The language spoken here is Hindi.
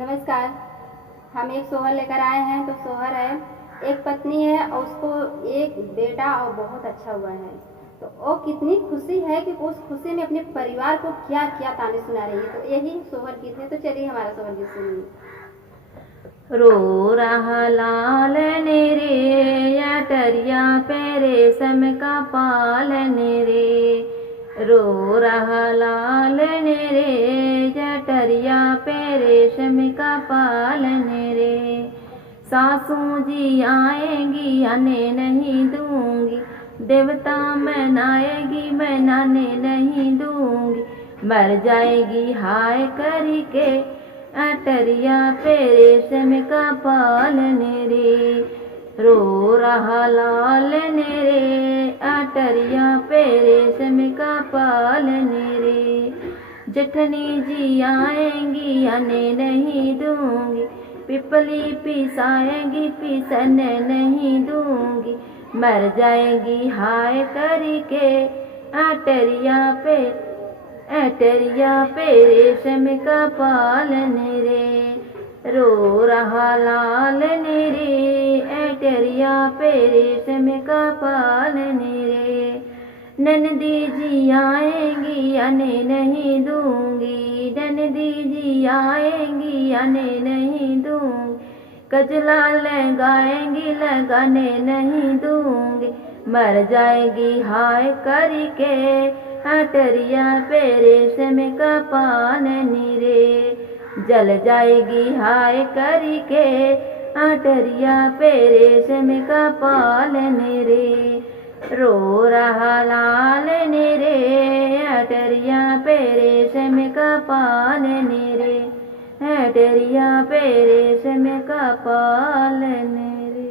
नमस्कार। हम एक सोहर लेकर आए हैं। तो सोहर है, एक पत्नी है और उसको एक बेटा और बहुत अच्छा हुआ है। तो वो कितनी खुशी है कि उस खुशी में अपने परिवार को क्या क्या ताने सुना रही है। तो यही सोहर गीत है। तो चलिए हमारा सोहर गीत सुनिए। रो रहा लाल रे अटरिया पे रेशम का पालन रे। रो रहा लाल रे जटरिया पे रेशम का पालन रे। सासू जी आएंगी आने नहीं दूंगी, देवता मनाएगी मैं नाने नहीं दूंगी। मर जाएगी हाय करके अटरिया पे रेशम का पालन रे। रो रहा लाल रे अटरिया पे रेशम का पालन रे। जेठनी जी आएंगी आने नहीं दूंगी, पिपली पिसाएंगी पिसने नहीं दूंगी। मर जाएगी हाय करके अटरिया पे रेशम का पालन रे। रो रहा लाल रे अटरिया पे रेशम का पालन रे। ननदी जी आएंगी आने नहीं दूंगी, ननदी जी आएंगी आने नहीं दूंगी। कजला लगाएंगी लगाने नहीं दूंगी। मर जाएगी हाय करके अटरिया पे रेशम का पालन रे। जल जाएगी हाय करके अटरिया पे रेशम का पालन रे। रो रहा लाल रे अटरिया पे रेशम का पालन रे। अटरिया पे रेशम का पालन रे।